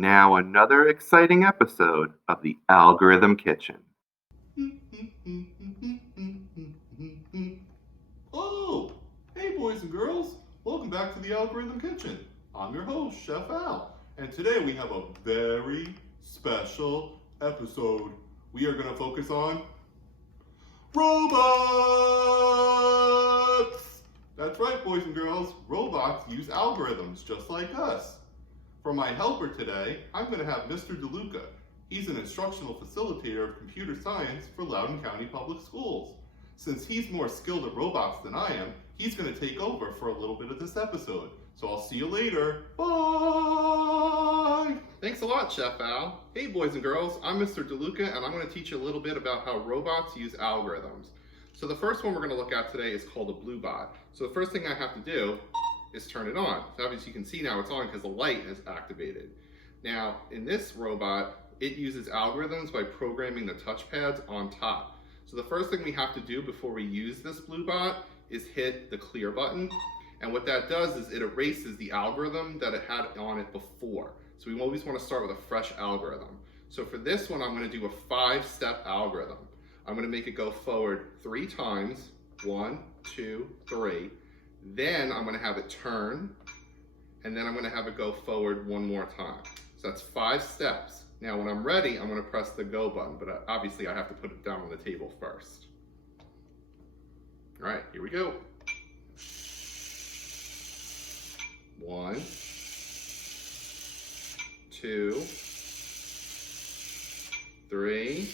And now another exciting episode of the Algorithm Kitchen. Oh, hey boys and girls, welcome back to the Algorithm Kitchen. I'm your host, Chef Al, and today we have a very special episode. We are going to focus on robots! That's right, boys and girls, robots use algorithms just like us. For my helper today, I'm going to have Mr. DeLuca. He's an instructional facilitator of computer science for Loudoun County Public Schools. Since he's more skilled at robots than I am, he's going to take over for a little bit of this episode. So I'll see you later. Bye! Thanks a lot, Chef Al. Hey boys and girls, I'm Mr. DeLuca, and I'm going to teach you a little bit about how robots use algorithms. So the first one we're going to look at today is called a blue bot. So the first thing I have to do is turn it on. So obviously you can see now it's on because the light is activated. Now in this robot, it uses algorithms by programming the touchpads on top. So the first thing we have to do before we use this blue bot is hit the clear button. And what that does is it erases the algorithm that it had on it before. So we always want to start with a fresh algorithm. So for this one, I'm going to do a 5-step algorithm. I'm going to make it go forward 3 times, 1, 2, 3. Then I'm going to have it turn, and then I'm going to have it go forward 1 more time. So that's 5 steps. Now when I'm ready, I'm going to press the go button, but obviously I have to put it down on the table first. All right, here we go. 1, 2, 3,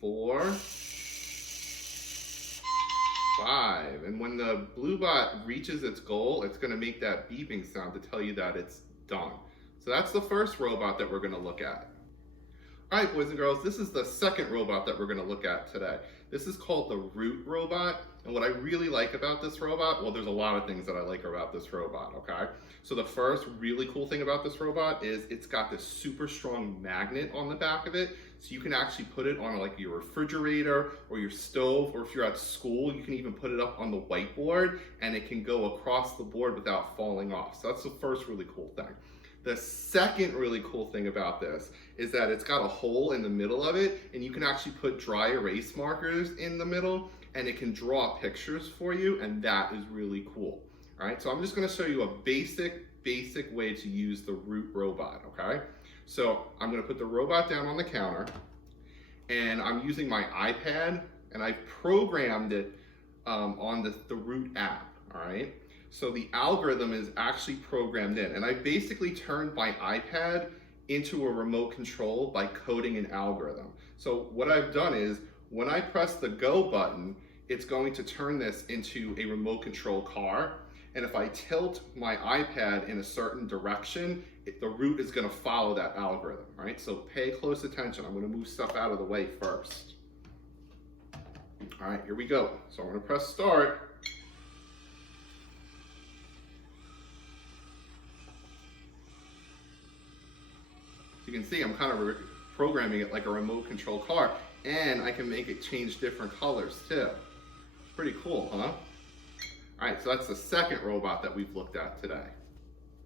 4, 5. And when the blue bot reaches its goal, it's going to make that beeping sound to tell you that it's done. So that's the first robot that we're going to look at. All right, boys and girls, this is the second robot that we're going to look at today. This is called the root robot. And what I really like about this robot, well, there's a lot of things that I like about this robot, okay? So the first really cool thing about this robot is it's got this super strong magnet on the back of it. So you can actually put it on like your refrigerator or your stove, or if you're at school, you can even put it up on the whiteboard and it can go across the board without falling off. So that's the first really cool thing. The second really cool thing about this is that it's got a hole in the middle of it, and you can actually put dry erase markers in the middle and it can draw pictures for you, and that is really cool. All right, so I'm just going to show you a basic way to use the root robot, okay? So I'm going to put the robot down on the counter, and I'm using my iPad, and I've programmed it on the root app, all right? So the algorithm is actually programmed in, and I basically turned my iPad into a remote control by coding an algorithm. So what I've done is, when I press the go button, it's going to turn this into a remote control car. And if I tilt my iPad in a certain direction, the root is going to follow that algorithm, right? So pay close attention. I'm going to move stuff out of the way first. All right, here we go. So I'm going to press start. You can see I'm kind of programming it like a remote control car, and I can make it change different colors too. Pretty cool, huh? All right, so that's the second robot that we've looked at today.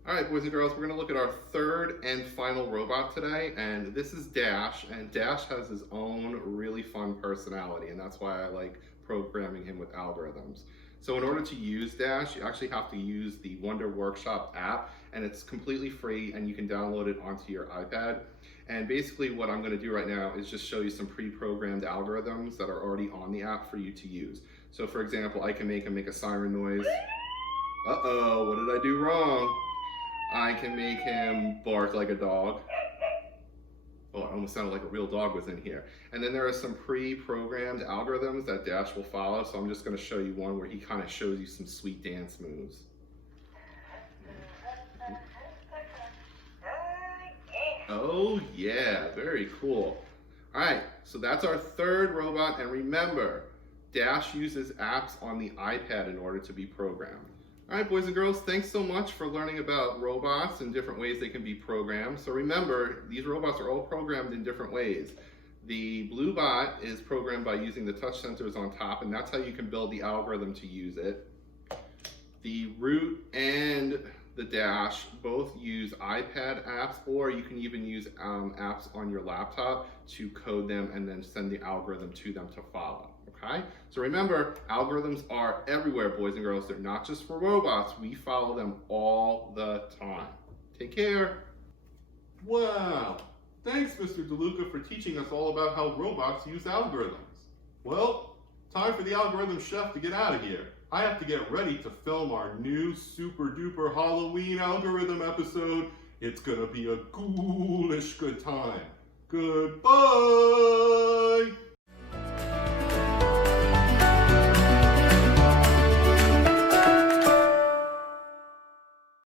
All right, boys and girls, we're gonna look at our third and final robot today, and this is Dash, and Dash has his own really fun personality, and that's why I like programming him with algorithms. So in order to use Dash, you actually have to use the Wonder Workshop app, and it's completely free, and you can download it onto your iPad. And basically what I'm going to do right now is just show you some pre-programmed algorithms that are already on the app for you to use. So for example, I can make him make a siren noise. Uh-oh, what did I do wrong? I can make him bark like a dog. Oh, it almost sounded like a real dog was in here. And then there are some pre-programmed algorithms that Dash will follow. So I'm just going to show you one where he kind of shows you some sweet dance moves. Oh yeah, very cool. All right, so that's our third robot. And remember, Dash uses apps on the iPad in order to be programmed. All right, boys and girls, thanks so much for learning about robots and different ways they can be programmed. So remember, these robots are all programmed in different ways. The blue bot is programmed by using the touch sensors on top, and that's how you can build the algorithm to use it. The root and the Dash both use iPad apps, or you can even use apps on your laptop to code them and then send the algorithm to them to follow. Okay? So remember, algorithms are everywhere, boys and girls. They're not just for robots. We follow them all the time. Take care. Wow. Thanks, Mr. DeLuca, for teaching us all about how robots use algorithms. Well, time for the algorithm chef to get out of here. I have to get ready to film our new super duper Halloween algorithm episode. It's gonna be a ghoulish good time. Goodbye!